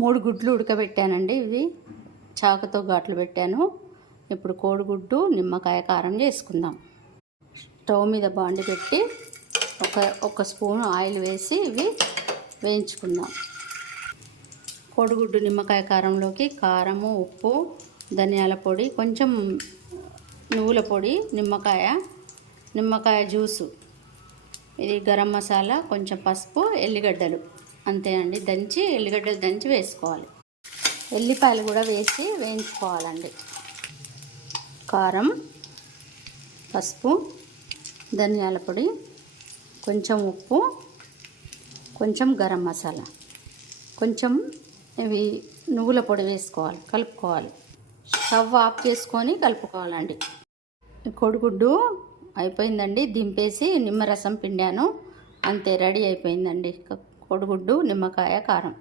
3 గుడ్లు ఉడకబెట్టానండి. ఇవి చాకుతో ఘాట్లు పెట్టాను. ఇప్పుడు కోడిగుడ్డు నిమ్మకాయ కారం చేసుకుందాం. స్టవ్ మీద బాండి పెట్టి ఒక స్పూన్ ఆయిల్ వేసి ఇవి వేయించుకుందాం. కోడిగుడ్డు నిమ్మకాయ కారంలోకి కారము, ఉప్పు, ధనియాల పొడి, కొంచెం నువ్వుల పొడి, నిమ్మకాయ జ్యూసు, ఇది గరం మసాలా, కొంచెం పసుపు, ఎల్లిగడ్డలు, అంతే అండి. ఎల్లిగడ్డలు దంచి వేసుకోవాలి. ఎల్లిపాయలు కూడా వేసి వేయించుకోవాలండి. కారం, పసుపు, ధనియాల పొడి, కొంచెం ఉప్పు, కొంచెం గరం మసాలా, కొంచెం ఇవి నువ్వుల పొడి వేసుకోవాలి. కలుపుకోవాలి. స్టవ్ ఆఫ్ చేసుకొని కలుపుకోవాలండి. కోడిగుడ్డు అయిపోయిందండి. దింపేసి నిమ్మరసం పిండాను. అంతే, రెడీ అయిపోయిందండి కోడిగుడ్డు నిమ్మకాయ కారం.